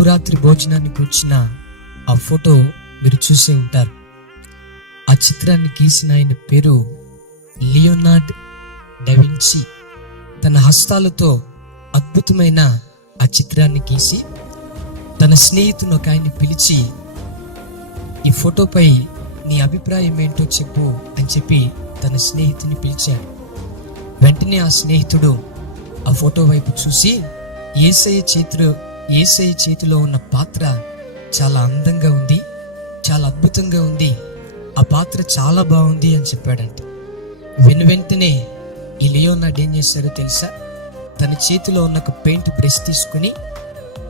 ప్రభురాత్రి భోజనాన్ని కూర్చున్న ఆ ఫోటో మీరు చూసే ఉంటారు. ఆ చిత్రాన్ని గీసిన ఆయన పేరు లియోనార్డ్ డావించి. తన హస్తాలతో అద్భుతమైన ఆ చిత్రాన్ని గీసి తన స్నేహితుని ఒక ఆయన్ని పిలిచి, ఈ ఫోటోపై నీ అభిప్రాయం ఏంటో చెప్పు అని చెప్పి తన స్నేహితుని పిలిచాడు. వెంటనే ఆ స్నేహితుడు ఆ ఫోటో వైపు చూసి, యేసయ్య చేతిలో ఉన్న పాత్ర చాలా అందంగా ఉంది, చాలా అద్భుతంగా ఉంది, ఆ పాత్ర చాలా బాగుంది అని చెప్పాడంట. వెంటనే ఈ లియోనార్డ్ ఏం చేశారో తెలుసా? తన చేతిలో ఉన్న ఒక పెయింట్ బ్రష్ తీసుకుని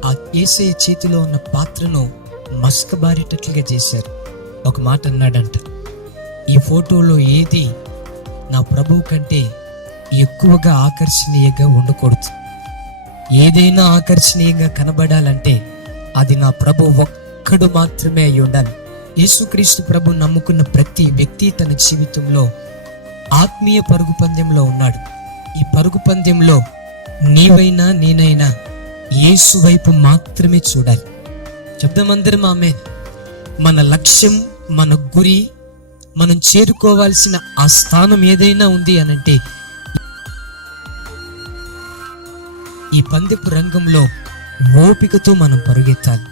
ఆ యేసయ్య చేతిలో ఉన్న పాత్రను మసకబారేటట్లుగా చేశారు. ఒక మాట అన్నాడంట, ఈ ఫోటోలో ఏది నా ప్రభువు కంటే ఎక్కువగా ఆకర్షణీయంగా ఉండకూడదు. ఏదైనా ఆకర్షణీయంగా కనబడాలంటే అది నా ప్రభు ఒక్కడు మాత్రమే అయి ఉండాలి. యేసుక్రీస్తు ప్రభు నమ్ముకున్న ప్రతి వ్యక్తి తన జీవితంలో ఆత్మీయ పరుగు పందెంలో ఉన్నాడు. ఈ పరుగు పందెంలో నీవైనా నేనైనా యేసు వైపు మాత్రమే చూడాలి. చెప్దామందరం ఆమేన్. మన లక్ష్యం, మన గురి, మనం చేరుకోవాల్సిన ఆ స్థానం ఏదైనా ఉంది అనంటే ఈ పందెపు రంగంలో ఓపికతో మనం పరుగెత్తాలి.